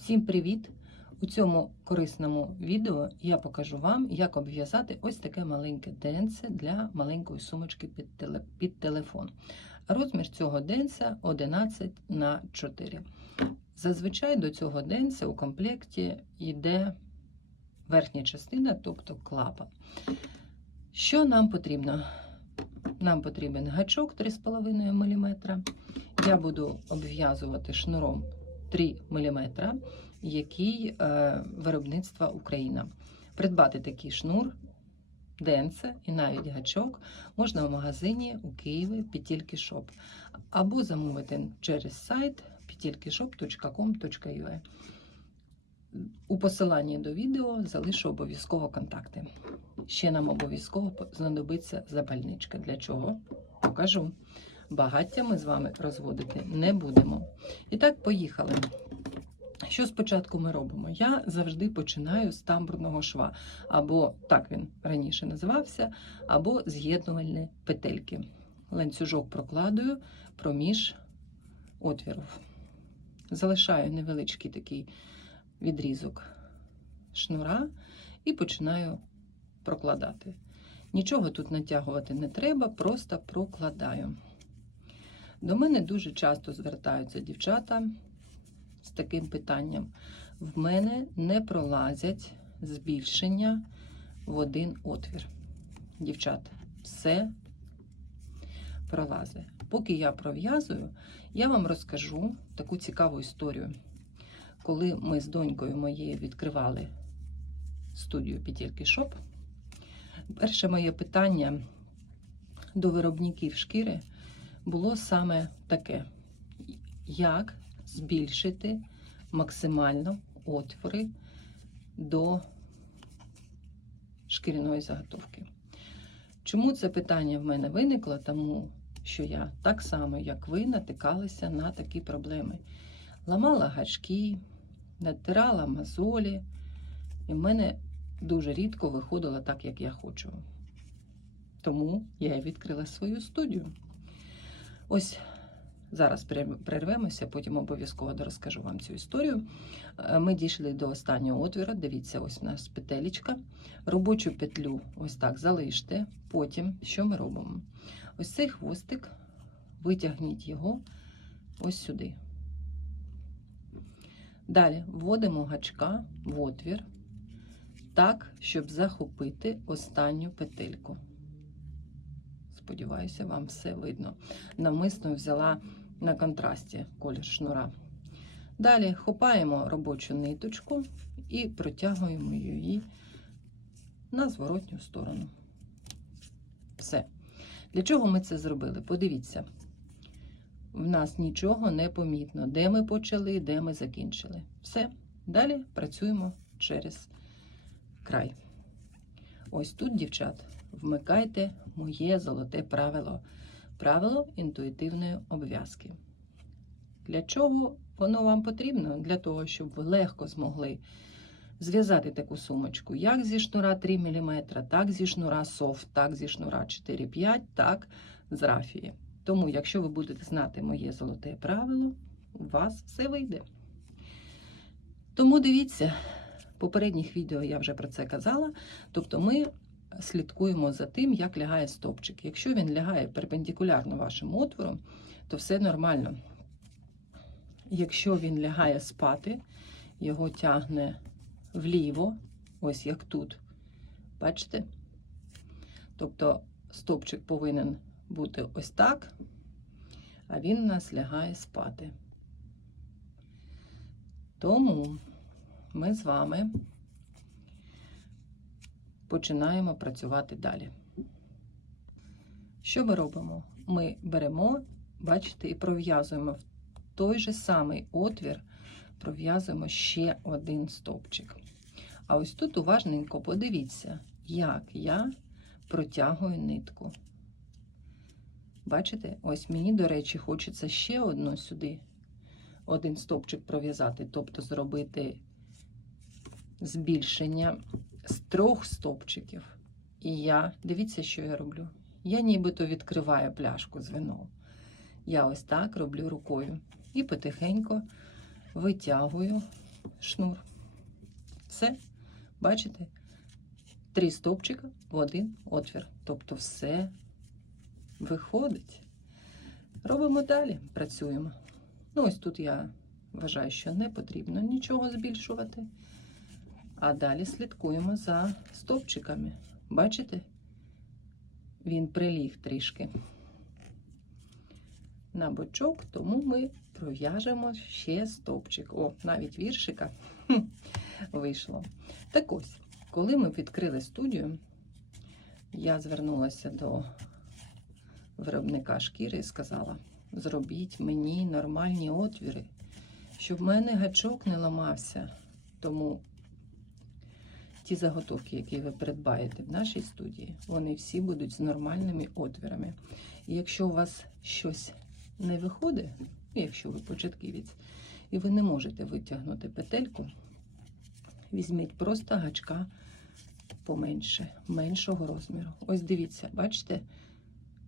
Всім привіт! У цьому корисному відео я покажу вам, як обв'язати ось таке маленьке денце для маленької сумочки під, теле, під телефон. Розмір цього денця 11 на 4. Зазвичай до цього денця у комплекті йде верхня частина, тобто клапа. Що нам потрібно? Нам потрібен гачок 3,5 мм. Я буду обв'язувати шнуром 3 мм, який е, виробництва Україна. Придбати такий шнур, денце і навіть гачок можна в магазині у Києві Петельки Шоп або замовити через сайт petelkishop.com.ua. У посиланні до відео залишу обов'язково контакти. Ще нам обов'язково знадобиться запальничка. Для чого? Покажу. Багаття ми з вами розводити не будемо. І так, поїхали. Що спочатку ми робимо? Я завжди починаю з тамбурного шва, або так він раніше називався, або з'єднувальні петельки. Ланцюжок прокладую проміж отвірів. Залишаю невеличкий такий відрізок шнура і починаю прокладати. Нічого тут натягувати не треба, просто прокладаю. До мене дуже часто звертаються дівчата з таким питанням. В мене не пролазять збільшення в один отвір. Дівчат, все пролазить. Поки я пров'язую, я вам розкажу таку цікаву історію. Коли ми з донькою моєю відкривали студію Петельки Шоп, перше моє питання до виробників шкіри було саме таке: як збільшити максимально отвори до шкіряної заготовки. Чому це питання в мене виникло? Тому що я так само, як ви, натикалася на такі проблеми. Ламала гачки, натирала мозолі, і в мене дуже рідко виходило так, як я хочу. Тому я відкрила свою студію. Ось зараз перервемося, потім обов'язково розкажу вам цю історію. Ми дійшли до останнього отвіру. Дивіться, ось у нас петелечка. Робочу петлю ось так залиште. Потім що ми робимо? Ось цей хвостик, витягніть його ось сюди. Далі вводимо гачка в отвір так, щоб захопити останню петельку. Сподіваюся, вам все видно. Навмисно взяла на контрасті колір шнура. Далі хопаємо робочу ниточку і протягуємо її на зворотню сторону. Все. Для чого ми це зробили? Подивіться, в нас нічого не помітно, де ми почали, де ми закінчили. Все. Далі працюємо через край. Ось тут, дівчат, вмикайте моє золоте правило. Правило інтуїтивної обв'язки. Для чого воно вам потрібно? Для того, щоб ви легко змогли зв'язати таку сумочку, як зі шнура 3 мм, так зі шнура софт, так зі шнура 4-5, так з рафії. Тому, якщо ви будете знати моє золоте правило, у вас все вийде. Тому дивіться, в попередніх відео я вже про це казала. Тобто, ми слідкуємо за тим, як лягає стопчик. Якщо він лягає перпендикулярно вашим отворам, то все нормально. Якщо він лягає спати, його тягне вліво, ось як тут. Бачите? Тобто стопчик повинен бути ось так, а він у нас лягає спати. Тому ми з вами починаємо працювати далі. Що ми робимо? Ми беремо, бачите, і пров'язуємо в той же самий отвір, пров'язуємо ще один стовпчик. А ось тут уважненько подивіться, як я протягую нитку. Бачите, ось мені, до речі, хочеться ще одну сюди, один стовпчик пров'язати, тобто зробити збільшення з трьох стовпчиків. І я, дивіться, що я роблю. Я нібито відкриваю пляшку з вином. Я ось так роблю рукою. І потихеньку витягую шнур. Все, бачите? Три стовпчика в один отвір. Тобто все виходить. Робимо далі, працюємо. Ну, ось тут я вважаю, що не потрібно нічого збільшувати. А далі слідкуємо за стовпчиками. Бачите? Він приліг трішки на бочок, тому ми пров'яжемо ще стовпчик. О, навіть віршика вийшло. Так ось, коли ми відкрили студію, я звернулася до виробника шкіри і сказала: зробіть мені нормальні отвіри, щоб в мене гачок не ламався. Тому ті заготовки, які ви придбаєте в нашій студії, вони всі будуть з нормальними отвірами. І якщо у вас щось не виходить, якщо ви початківець, і ви не можете витягнути петельку, візьміть просто гачка поменше, меншого розміру. Ось дивіться, бачите?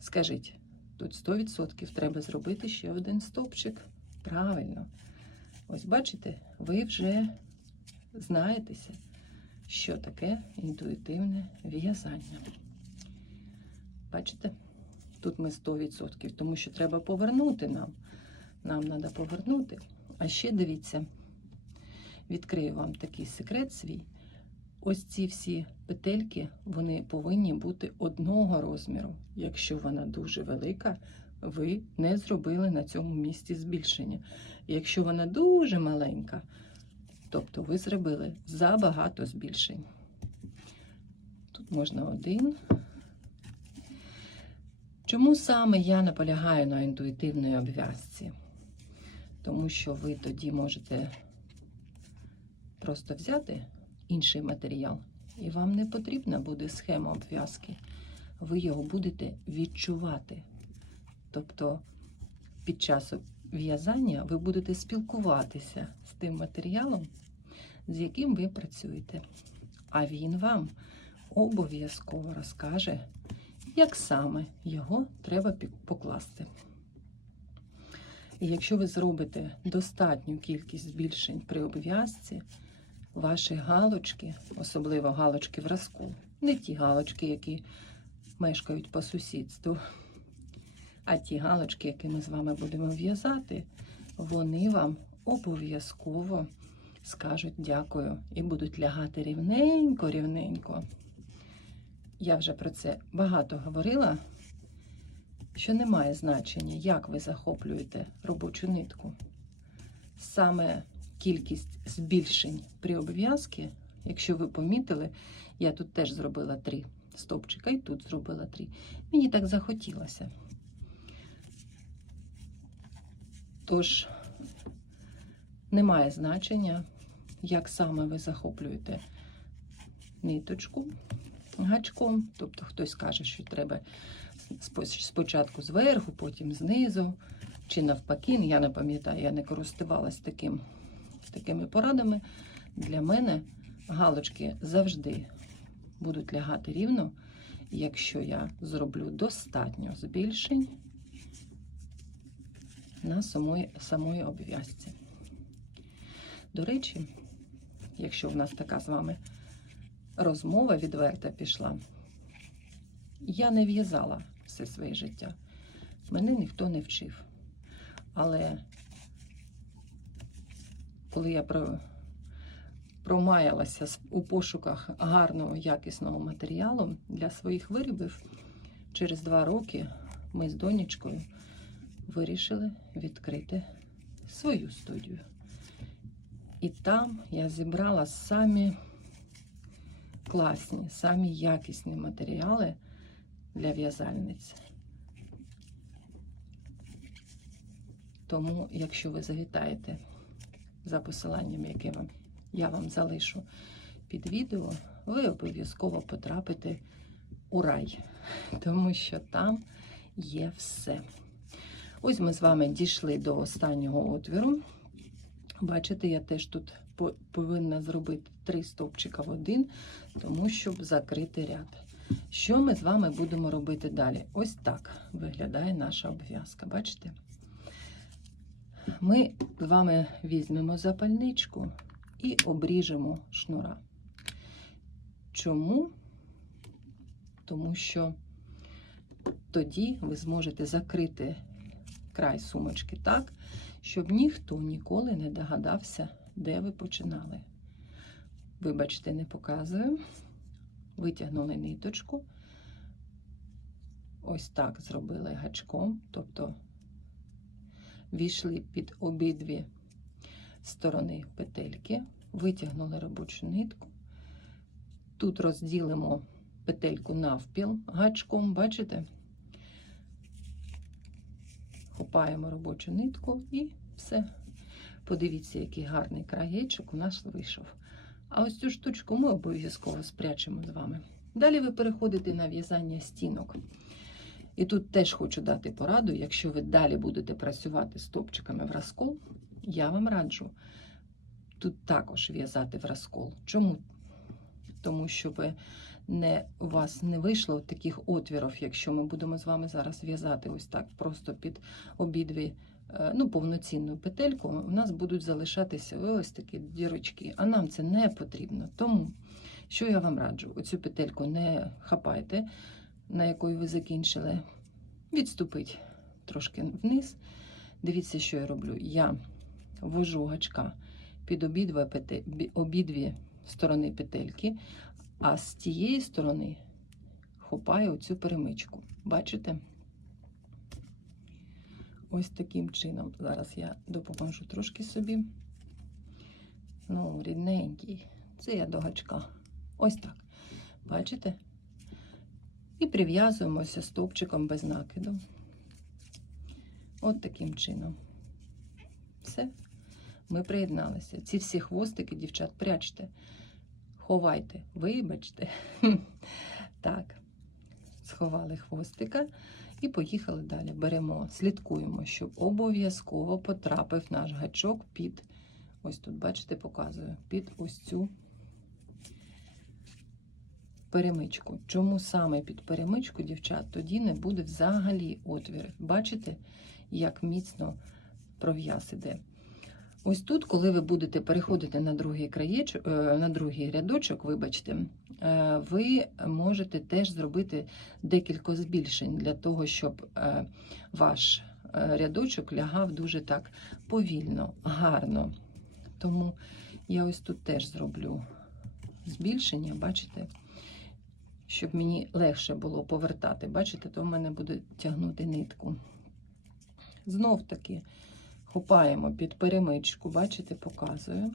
Скажіть, тут 100% треба зробити ще один стовпчик. Правильно. Ось бачите, ви вже знаєтеся, що таке інтуїтивне в'язання. Бачите? Тут ми 100%, тому що треба повернути нам. Нам треба повернути. А ще дивіться, відкрию вам такий секрет свій. Ось ці всі петельки, вони повинні бути одного розміру. Якщо вона дуже велика, ви не зробили на цьому місці збільшення. Якщо вона дуже маленька, тобто ви зробили забагато збільшень. Тут можна один. Чому саме я наполягаю на інтуїтивної обв'язці? Тому що ви тоді можете просто взяти інший матеріал, і вам не потрібна буде схема обв'язки. Ви його будете відчувати. Тобто під час в'язання ви будете спілкуватися з тим матеріалом, з яким ви працюєте. А він вам обов'язково розкаже, як саме його треба покласти. І якщо ви зробите достатню кількість збільшень при обв'язці, ваші галочки, особливо галочки в разку, не ті галочки, які мешкають по сусідству, а ті галочки, які ми з вами будемо в'язати, вони вам обов'язково скажуть дякую і будуть лягати рівненько, рівненько. Я вже про це багато говорила, що немає значення, як ви захоплюєте робочу нитку. Саме кількість збільшень при обв'язці, якщо ви помітили, я тут теж зробила три стовпчика і тут зробила три. Мені так захотілося. Тож, немає значення, як саме ви захоплюєте ниточку гачком. Тобто хтось каже, що треба спочатку зверху, потім знизу, чи навпаки. Я не пам'ятаю, я не користувалась таким, такими порадами. Для мене галочки завжди будуть лягати рівно, якщо я зроблю достатньо збільшень на самої, самої обв'язці. До речі, якщо в нас така з вами розмова відверта пішла, я не в'язала все своє життя. Мене ніхто не вчив. Але коли я про, промаялася у пошуках гарного якісного матеріалу для своїх виробів, через два роки ми з донечкою вирішили відкрити свою студію. І там я зібрала самі класні, самі якісні матеріали для в'язальниць. Тому, якщо ви завітаєте за посиланням, яке вам, я вам залишу під відео, ви обов'язково потрапите у рай, тому що там є все. Ось ми з вами дійшли до останнього отвіру. Бачите, я теж тут повинна зробити три стовпчика в один, тому щоб закрити ряд. Що ми з вами будемо робити далі? Ось так виглядає наша обв'язка. Бачите? Ми з вами візьмемо запальничку і обріжемо шнура. Чому? Тому що тоді ви зможете закрити край сумочки так, щоб ніхто ніколи не догадався, де ви починали. Вибачте, не показую. Витягнули ниточку. Ось так зробили гачком, тобто війшли під обидві сторони петельки, витягнули робочу нитку. Тут розділимо петельку навпіл гачком, бачите? Хопаємо робочу нитку і все. Подивіться, який гарний краєчок у нас вийшов. А ось цю штучку ми обов'язково спрячемо з вами. Далі ви переходите на в'язання стінок. І тут теж хочу дати пораду, якщо ви далі будете працювати з топчиками в розкол, я вам раджу тут також в'язати в розкол. Чому? Тому що ви не, у вас не вийшло таких отвірів, якщо ми будемо з вами зараз в'язати ось так, просто під обидві е, ну, повноцінну петельку, у нас будуть залишатися ось такі дірочки, а нам це не потрібно. Тому, що я вам раджу, оцю петельку не хапайте, на якої ви закінчили, відступить трошки вниз. Дивіться, що я роблю. Я ввожу гачка під обидві, обидві сторони петельки, а з тієї сторони хопаю цю перемичку. Бачите? Ось таким чином. Зараз я допоможу трошки собі. Ну, рідненький. Це я до гачка. Ось так. Бачите? І прив'язуємося стовпчиком без накиду. От таким чином. Все. Ми приєдналися. Ці всі хвостики, дівчат, прячте. Ховайте, вибачте. Так, сховали хвостика і поїхали далі. Беремо, слідкуємо, щоб обов'язково потрапив наш гачок під, ось тут, бачите, показую, під ось цю перемичку. Чому саме під перемичку, дівчат, тоді не буде взагалі отвірів. Бачите, як міцно пров'яз іде. Ось тут, коли ви будете переходити на другий краєчок, е, на другий рядочок, вибачте, е, ви можете теж зробити декілька збільшень для того, щоб е, ваш рядочок лягав дуже так повільно, гарно. Тому я ось тут теж зроблю збільшення, бачите, щоб мені легше було повертати. Бачите, то в мене буде тягнути нитку. Знов таки хопаємо під перемичку, бачите, показую.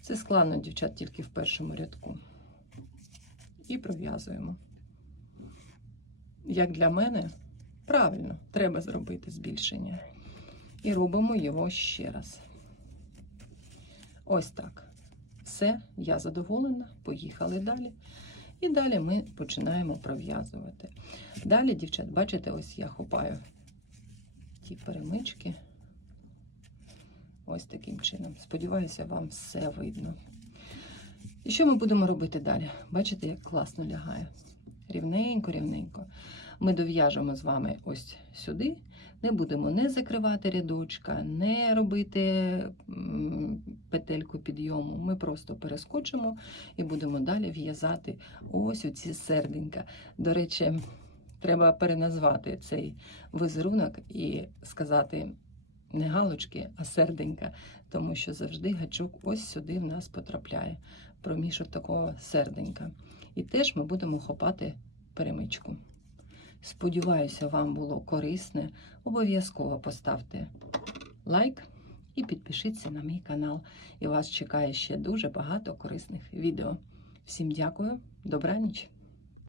Це складно, дівчат, тільки в першому рядку. І пров'язуємо. Як для мене, правильно, треба зробити збільшення. І робимо його ще раз. Ось так. Все, я задоволена. Поїхали далі. І далі ми починаємо пров'язувати. Далі, дівчат, бачите, ось я хопаю ті перемички. Ось таким чином. Сподіваюся, вам все видно. І що ми будемо робити далі? Бачите, як класно лягає. Рівненько, рівненько. Ми дов'яжемо з вами ось сюди. Не будемо не закривати рядочка, не робити петельку підйому. Ми просто перескочимо і будемо далі в'язати ось оці серденька. До речі, треба переназвати цей візерунок і сказати не галочки, а серденька, тому що завжди гачок ось сюди в нас потрапляє, проміжок такого серденька. І теж ми будемо хопати перемичку. Сподіваюся, вам було корисне. Обов'язково поставте лайк і підпишіться на мій канал. І вас чекає ще дуже багато корисних відео. Всім дякую, добраніч!